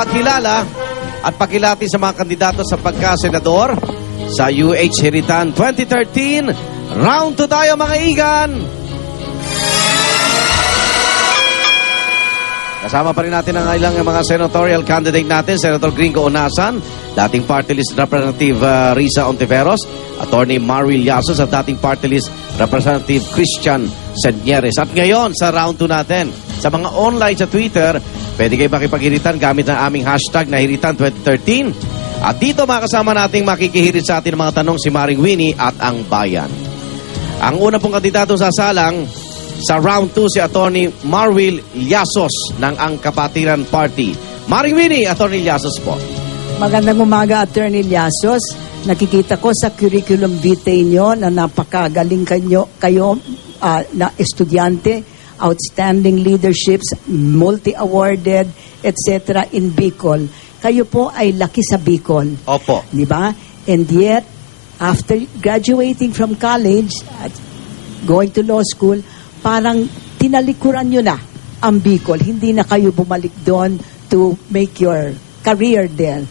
pakilala at pakilati sa mga kandidato sa pagka-senador sa UH Hiritan 2013. Round 2 tayo mga igan! Kasama pa rin natin ang ilang mga senatorial candidate natin, Senator Gringo Onasan, dating party list Representative Risa Ontiveros, Attorney Marwil Yasos at dating party list Representative Christian Sednieres. At ngayon sa round 2 natin, sa mga online sa Twitter, pwede kayo makipag-hiritan gamit ang aming hashtag na Hiritan 2013. At dito makasama nating makikihirit sa atin ng mga tanong si Maring Winnie at ang bayan. Ang una pong kandidato sa salang, sa round 2 si Attorney Marwil Yasos ng Ang Kapatiran Party. Maring Winnie, Attorney Yasos po. Magandang umaga, Attorney Yasos. Nakikita ko sa curriculum vitae nyo na napakagaling kayo na estudyante, outstanding leaderships, multi-awarded, etc. in Bicol. Kayo po ay laki sa Bicol. Opo. Di ba? And yet, after graduating from college at going to law school, parang tinalikuran nyo na ang Bicol. Hindi na kayo bumalik doon to make your career there.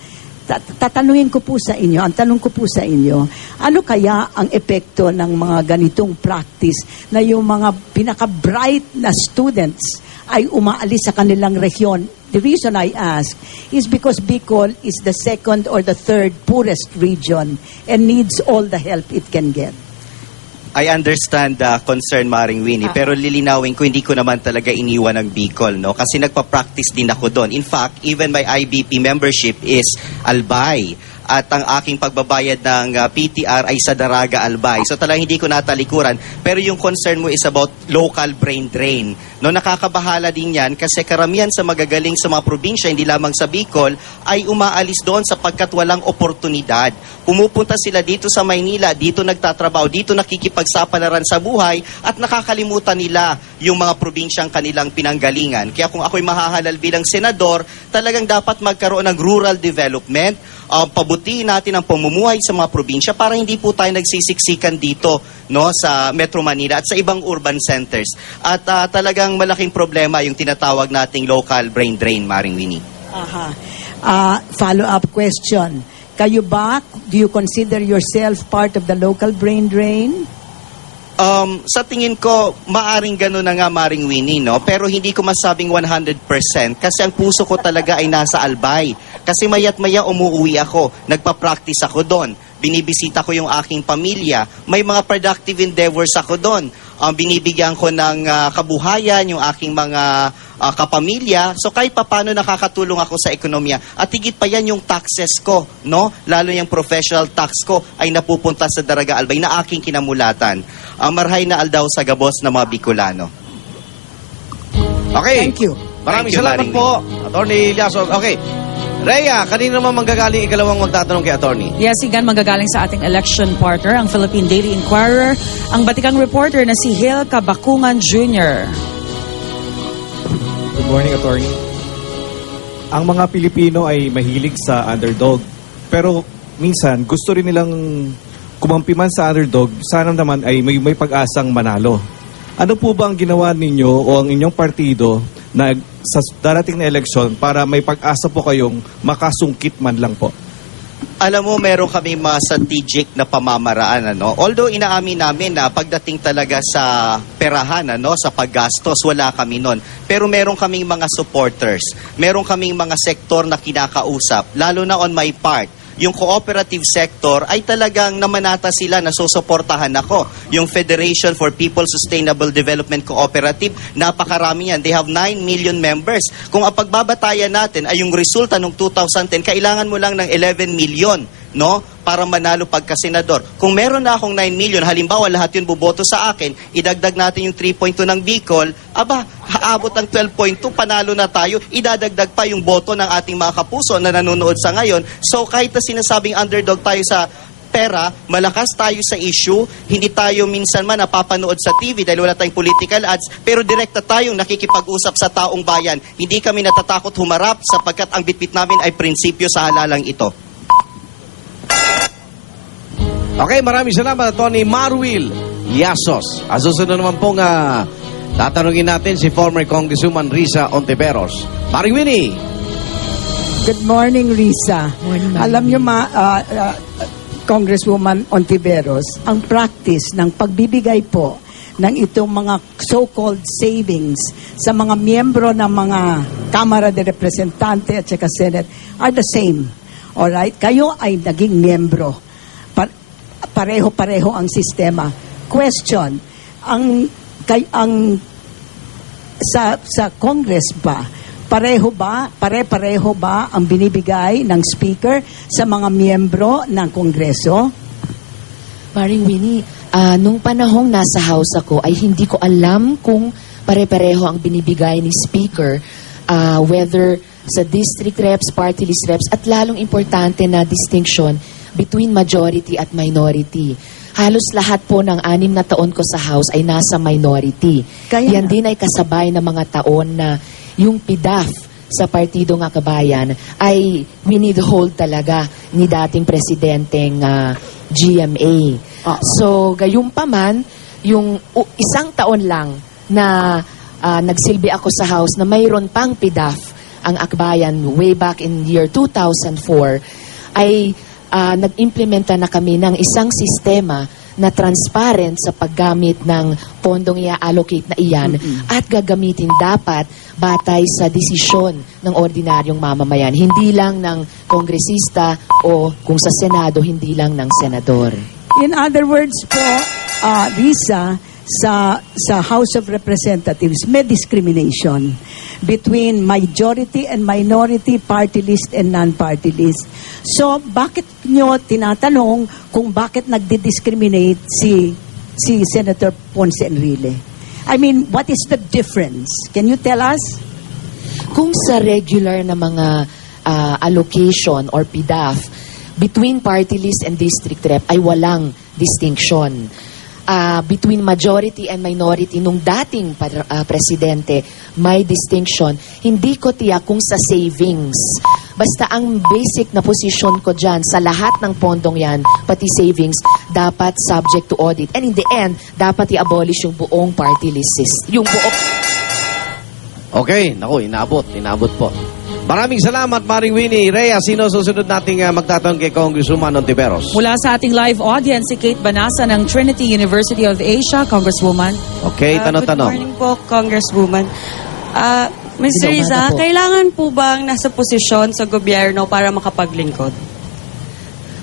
Tatanungin ko po sa inyo, ang tanong ko po sa inyo, ano kaya ang epekto ng mga ganitong practice na yung mga pinaka-bright na students ay umaalis sa kanilang rehiyon? The reason I ask is because Bicol is the second or the third poorest region and needs all the help it can get. I understand the concern, Maring Winnie, pero lilinawin ko, hindi ko naman talaga iniwan ng Bicol, no? Kasi nagpa-practice din ako doon. In fact, even my IBP membership is Albay. At ang aking pagbabayad ng PTR ay sa Daraga, Albay. So talagang hindi ko natalikuran. Pero yung concern mo is about local brain drain. No, nakakabahala din yan kasi karamihan sa magagaling sa mga probinsya, hindi lamang sa Bicol, ay umaalis doon sapagkat walang oportunidad. Pumupunta sila dito sa Maynila, dito nagtatrabaho, dito nakikipagsapalaran sa buhay at nakakalimutan nila yung mga probinsyang kanilang pinanggalingan. Kaya kung ako'y mahahalal bilang senador, talagang dapat magkaroon ng rural development, pabutihin natin ang pamumuhay sa mga probinsya para hindi po tayo nagsisiksikan dito, no, sa Metro Manila at sa ibang urban centers. At talagang malaking problema yung tinatawag nating local brain drain, Maring Winnie. Follow-up question. Kayo ba, do you consider yourself part of the local brain drain? Sa tingin ko, maaring gano'n na nga, Maring Winnie, no? Pero hindi ko masabing 100% kasi ang puso ko talaga ay nasa Albay. Kasi maya't maya umuwi ako, nagpa-practice ako doon. Binibisita ko yung aking pamilya. May mga productive endeavors ako doon. Binibigyan ko ng kabuhayan yung aking mga kapamilya. So kahit paano nakakatulong ako sa ekonomiya. At higit pa yan yung taxes ko, no? Lalo yung professional tax ko ay napupunta sa Daraga Albay na aking kinamulatan. Marhay na aldaw sa gabos ng mga Bicolano. Okay. Thank you. Maraming Thank you, salamat Maring po, Attorney Yasos. Okay. Rhea, kanino naman manggagaling ikalawang magtatanong kay Attorney? Yes, Igan, manggagaling sa ating election partner, ang Philippine Daily Inquirer, ang batikang reporter na si Hale Kabakungan Jr. Good morning, Attorney. Ang mga Pilipino ay mahilig sa underdog, pero minsan gusto rin nilang kumampi man sa underdog, sana naman ay may pag-asang manalo. Ano po ba ang ginawa ninyo o ang inyong partido na sa darating na eleksyon para may pag-asa po kayong makasungkit man lang po? Alam mo, meron kami mga strategic na pamamaraan, ano? Although inaamin namin na pagdating talaga sa perahan, ano, sa paggastos, wala kami nun. Pero meron kaming mga supporters, meron kaming mga sektor na kinakausap, lalo na on my part. Yung cooperative sector ay talagang namanata sila na susuportahan ako. Yung Federation for People Sustainable Development Cooperative, napakarami yan. They have 9 million members. Kung ang pagbabatayan natin ay yung resulta ng 2010, kailangan mo lang ng 11 million, no? Para manalo pagka-senador. Kung meron na akong 9 million, halimbawa lahat yun buboto sa akin, idagdag natin yung 3.2 ng Bicol, haabot ng 12.2, panalo na tayo, idadagdag pa yung boto ng ating mga kapuso na nanonood sa ngayon. So kahit na sinasabing underdog tayo sa pera, malakas tayo sa issue, hindi tayo minsan man napapanood sa TV dahil wala tayong political ads, pero direkta tayong nakikipag-usap sa taong bayan. Hindi kami natatakot humarap sapagkat ang bitbit namin ay prinsipyo sa halalang ito. Okay, maraming salamat, Attorney Marwil Yasos. Susunod naman pong tatanungin natin si former Congresswoman Risa Ontiveros. Maring Winnie. Good morning, Risa. Morning, Ma'am. Alam niyo, Congresswoman Ontiveros, ang practice ng pagbibigay po ng itong mga so-called savings sa mga miyembro ng mga Kamara de Representante at saka Senate are the same. Alright? Kayo ay naging miyembro. Pareho-pareho ang sistema. Question, sa Congress ba, pare-pareho ba ang binibigay ng Speaker sa mga miyembro ng Kongreso? Paring Winnie, nung panahong nasa House ako ay hindi ko alam kung pare-pareho ang binibigay ni Speaker, whether sa district reps, party list reps, at lalong importante na distinction between majority at minority. Halos lahat po ng 6 na taon ko sa House ay nasa minority. Yan din ay kasabay ng mga taon na yung PDAF sa Partido ng Kabayan ay winihold talaga ni dating presidenteng GMA. So, gayunpaman, yung 1 taon lang na nagsilbi ako sa House na mayroon pang PDAF ang Akbayan way back in year 2004 ay nag-implementa na kami ng isang sistema na transparent sa paggamit ng pondong i-allocate na iyan at gagamitin dapat batay sa desisyon ng ordinaryong mamamayan. Hindi lang ng kongresista o kung sa Senado, hindi lang ng senador. In other words po, Risa, sa House of Representatives, may discrimination between majority and minority, party list and non-party list. So, bakit nyo tinatanong kung bakit nagdi-discriminate si Senator Ponce Enrile? I mean, what is the difference? Can you tell us? Kung sa regular na mga allocation or PDAF, between party list and district rep ay walang distinction. Between majority and minority nung dating presidente may distinction. Hindi ko tiyak kung sa savings. Basta ang basic na posisyon ko dyan sa lahat ng pondong yan, pati savings, dapat subject to audit. And in the end, dapat i-abolish yung buong party list system. Yung buong... Okay, naku, inabot po. Maraming salamat, Maring Winnie. Rhea, sino susunod nating magtatanong kay Congresswoman Ontiveros? Mula sa ating live audience, si Kate Banasa ng Trinity University of Asia, Congresswoman. Okay, Good tanong-tanong. morning po, Congresswoman. Ms. Good Riza, umaga po. kailangan po bang nasa posisyon sa gobyerno para makapaglingkod?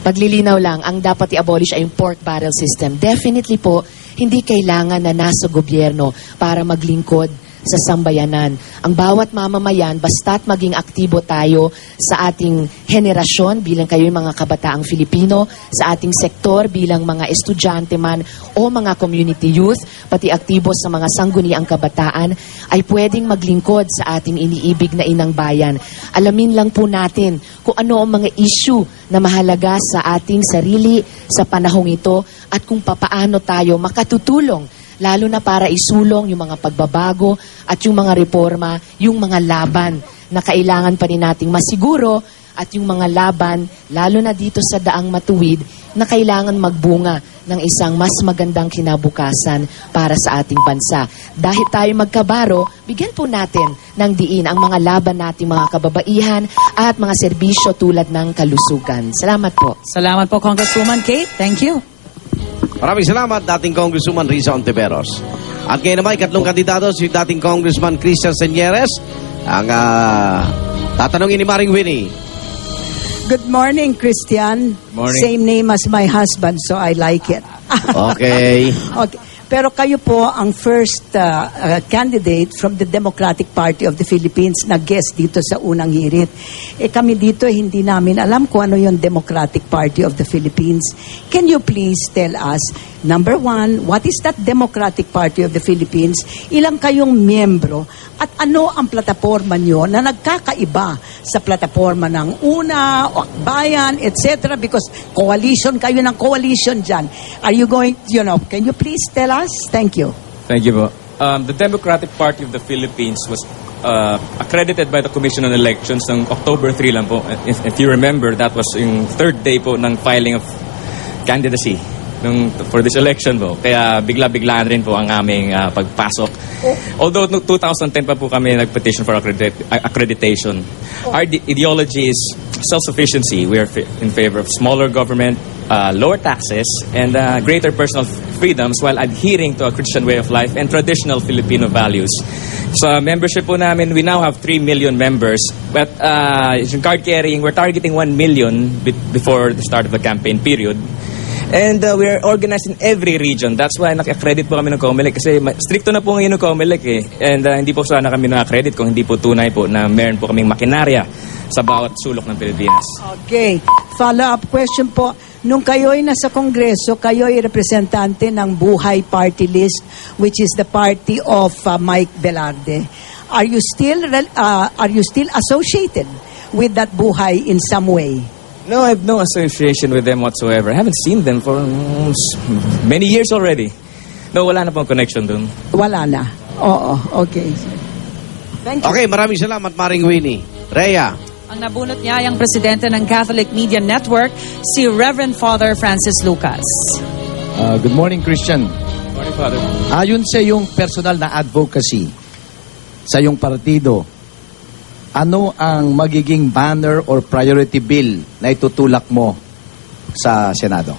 Paglilinaw lang, ang dapat i-abolish ay yung pork barrel system. Definitely po, hindi kailangan na nasa gobyerno para maglingkod sa sambayanan. Ang bawat mamamayan, basta't maging aktibo tayo sa ating henerasyon bilang kayo yung mga kabataang Filipino, sa ating sektor bilang mga estudyante man o mga community youth, pati aktibo sa mga sangguniang kabataan, ay pwedeng maglingkod sa ating iniibig na inang bayan. Alamin lang po natin kung ano ang mga issue na mahalaga sa ating sarili sa panahong ito at kung papaano tayo makatutulong lalo na para isulong yung mga pagbabago at yung mga reforma, yung mga laban na kailangan pa rin nating masiguro at yung mga laban, lalo na dito sa daang matuwid, na kailangan magbunga ng isang mas magandang kinabukasan para sa ating bansa. Dahil tayo magkabaro, bigyan po natin ng diin ang mga laban nating mga kababaihan at mga serbisyo tulad ng kalusugan. Salamat po. Salamat po, Congresswoman Kate. Thank you. Maraming salamat, dating Congresswoman Risa Ontiveros. At ngayon naman, 3 kandidato, si dating Congressman Christian Señeres, ang tatanungin ni Maring Winnie. Good morning, Christian. Morning. Same name as my husband, so I like it. Okay. Okay. Pero kayo po ang first candidate from the Democratic Party of the Philippines na guest dito sa unang hirit. Kami dito hindi namin alam kung ano yung Democratic Party of the Philippines. Can you please tell us, number 1, what is that Democratic Party of the Philippines? Ilang kayong miyembro? At ano ang plataforma nyo na nagkakaiba sa plataforma ng UNA, o Akbayan, etc. Because coalition kayo ng coalition dyan. Are you going, can you please tell us? Thank you. Thank you po. The Democratic Party of the Philippines was accredited by the Commission on Elections ng October 3 lang po. If you remember, that was yung 3rd day po ng filing of candidacy. for this election po. Kaya bigla-biglaan rin po ang aming pagpasok. Although 2010 pa po kami nag-petition for accreditation. Our ideology is self-sufficiency. We are in favor of smaller government, lower taxes, and greater personal freedoms while adhering to a Christian way of life and traditional Filipino values. Sa membership po namin, we now have 3 million members. But yung card carrying, we're targeting 1 million before the start of the campaign period. And we're organized in every region. That's why naka-credit po kami ng COMELEC kasi stricto na po ngayon ng COMELEC eh. And hindi po sana kami naka-credit kung hindi po tunay po na meron po kaming makinarya sa bawat sulok ng Pilipinas. Okay. Follow-up question po. Nung kayo'y nasa Kongreso, kayo'y representante ng Buhay Party List, which is the party of Mike Velarde. Are you still associated with that Buhay in some way? No, I have no association with them whatsoever. I haven't seen them for many years already. No, wala na pong connection dun. Wala na. Oo, okay. Thank you. Okay, maraming salamat, Maring Winnie. Rhea. Ang nabunot niya ay ang presidente ng Catholic Media Network, si Reverend Father Francis Lucas. Good morning, Christian. Morning, Father. Ayon sa iyong personal na advocacy sa iyong partido, ano ang magiging banner or priority bill na itutulak mo sa Senado?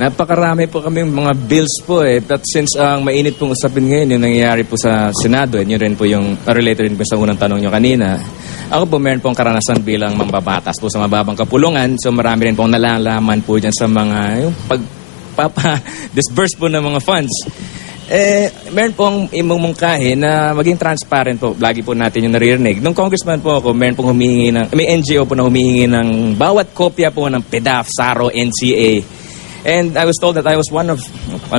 Napakarami po kami mga bills po eh. But since ang mainit pong usapin ngayon, yung nangyayari po sa Senado, yun rin po yung related rin po sa unang tanong nyo kanina. Ako po meron pong karanasan bilang mambabatas po sa mababang kapulungan. So marami rin pong nalalaman po dyan sa mga yung pagpapa-disburse po ng mga funds. Meron pong imumungkahi na maging transparent po. Lagi po natin yung naririnig. Nung congressman po ako, meron pong humihingi may NGO po na humihingi ng bawat kopya po ng PDAF, SARO, NCA. And I was told that I was one of 3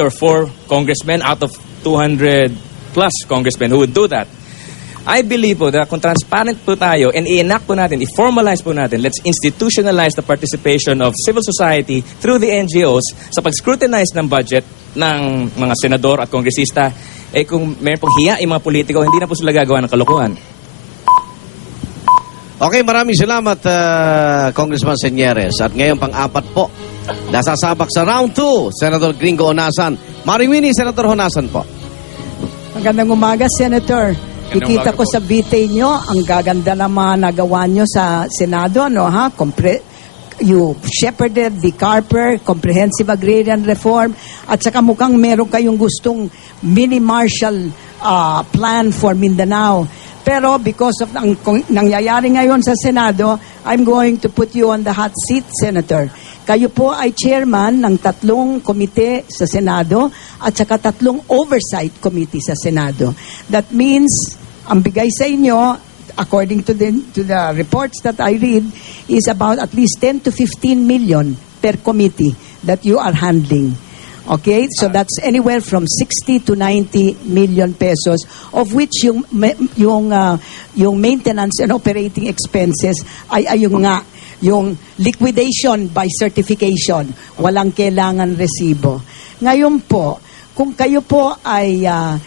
or 4 congressmen out of 200 plus congressmen who would do that. I believe po that kung transparent po tayo and i-enact po natin, i-formalize po natin, let's institutionalize the participation of civil society through the NGOs sa pag-scrutinize ng budget ng mga senador at kongresista, kung meron pong hiya yung mga politiko, hindi na po sila gagawa ng kalokohan. Okay, maraming salamat, Congressman Señeres. At ngayon, pang-apat po, nasasabak sa round 2, Senator Gringo Honasan. Maring Winnie, Senator Honasan po. Magandang umaga, Senator. Ikita ko sa vitae nyo, ang gaganda ng mga nagawa nyo sa Senado, no, ha? You shepherded the Carper Comprehensive Agrarian Reform at saka mukhang meron kayong gustong mini-Marshall plan for Mindanao. Pero because of ang nangyayari ngayon sa Senado, I'm going to put you on the hot seat, Senator. Kayo po ay chairman ng 3 komite sa Senado at saka 3 oversight committee sa Senado. That means ang bigay sa inyo, according to the reports that I read, is about at least 10 to 15 million per committee that you are handling. Okay? So that's anywhere from 60 to 90 million pesos, of which yung maintenance and operating expenses ay yung liquidation by certification. Walang kailangan resibo. Ngayon po, kung kayo po ay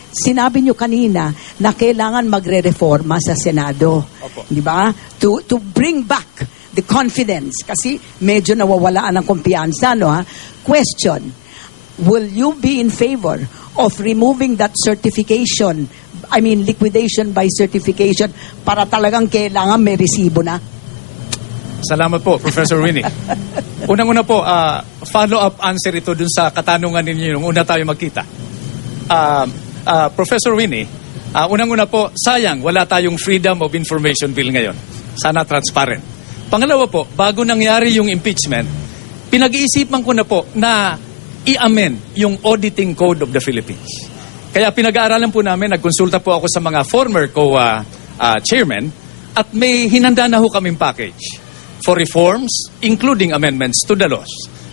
sinabi nyo kanina na kailangan magre-reforma sa Senado, di ba? To bring back the confidence kasi medyo nawawalaan ng kumpiyansa, no, ha? Question, will you be in favor of removing that certification, liquidation by certification para talagang kailangan may resibo na? Salamat po, Professor Winnie. Unang-una po, follow-up answer ito dun sa katanungan ninyo nung una tayo magkita. Professor Winnie, unang-una po, sayang, wala tayong Freedom of Information Bill ngayon. Sana transparent. Pangalawa po, bago nangyari yung impeachment, pinag-iisipan ko na po na i-amend yung Auditing Code of the Philippines. Kaya pinag-aaralan po namin, nagkonsulta po ako sa mga former co-chairmen at may hinanda na ho kaming package for reforms, including amendments to the laws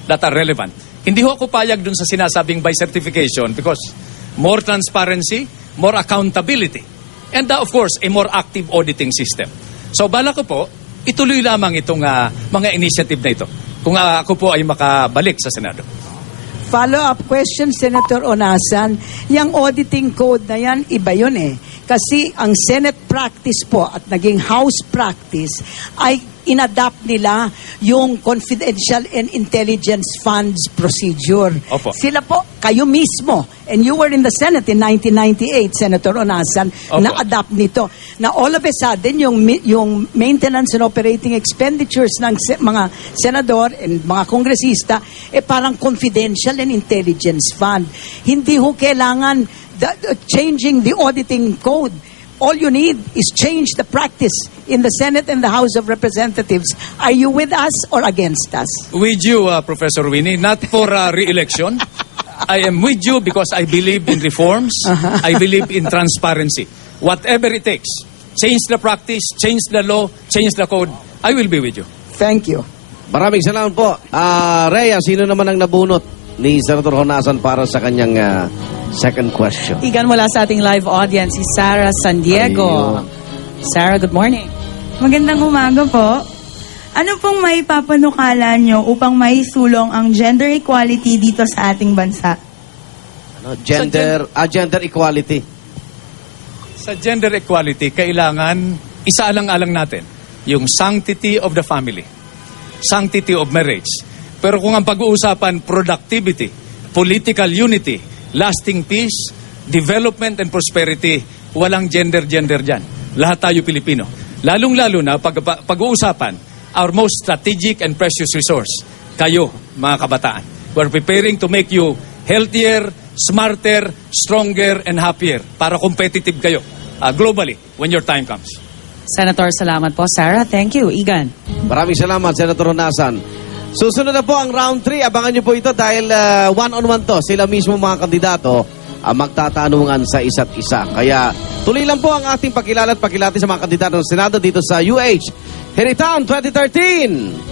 that are relevant. Hindi ho ako payag dun sa sinasabing by certification because more transparency, more accountability, and of course, a more active auditing system. So bala ko po, ituloy lamang itong mga initiative na ito kung ako po ay makabalik sa Senado. Follow-up question, Senator Onasan. Yung auditing code na yan, iba yun eh. Kasi ang Senate practice po at naging House practice ay inadapt nila yung Confidential and Intelligence Funds procedure. Opo. Sila po, kayo mismo, and you were in the Senate in 1998, Senator Onasan, Opo. na-adapt nito. Na all of a sudden, yung maintenance and operating expenditures ng mga senador and mga kongresista, parang Confidential and Intelligence Fund. Hindi ho kailangan changing the auditing code. All you need is change the practice in the Senate and the House of Representatives. Are you with us or against us? With you, Professor Winnie, not for re-election. I am with you because I believe in reforms. I believe in transparency. Whatever it takes, change the practice, change the law, change the code. I will be with you. Thank you. Maraming salamat po. Rhea, sino naman ang nabunot ni Senator Honasan para sa kanyang second question? Igan, mula sa ating live audience, si Sarah San Diego. Ayun. Sarah, good morning. Magandang umaga po. Ano pong may papanukala nyo upang maisulong ang gender equality dito sa ating bansa? Gender equality. Sa gender equality, kailangan isaalang-alang natin yung sanctity of the family, sanctity of marriage. Pero kung ang pag-uusapan productivity, political unity, lasting peace, development and prosperity, walang gender dyan. Lahat tayo Pilipino. Lalong-lalo na pag-uusapan our most strategic and precious resource, kayo, mga kabataan. We're preparing to make you healthier, smarter, stronger, and happier para competitive kayo globally when your time comes. Senator, salamat po. Sarah, thank you. Igan. Maraming salamat, Senator Honasan. Susunod na po ang round 3. Abangan niyo po ito dahil one-on-one to. Sila mismo mga kandidato ang magtatanungan sa isa't isa. Kaya tuloy lang po ang ating pagkilala at pagkilati sa mga kandidato ng Senado dito sa UH Heritan 2013.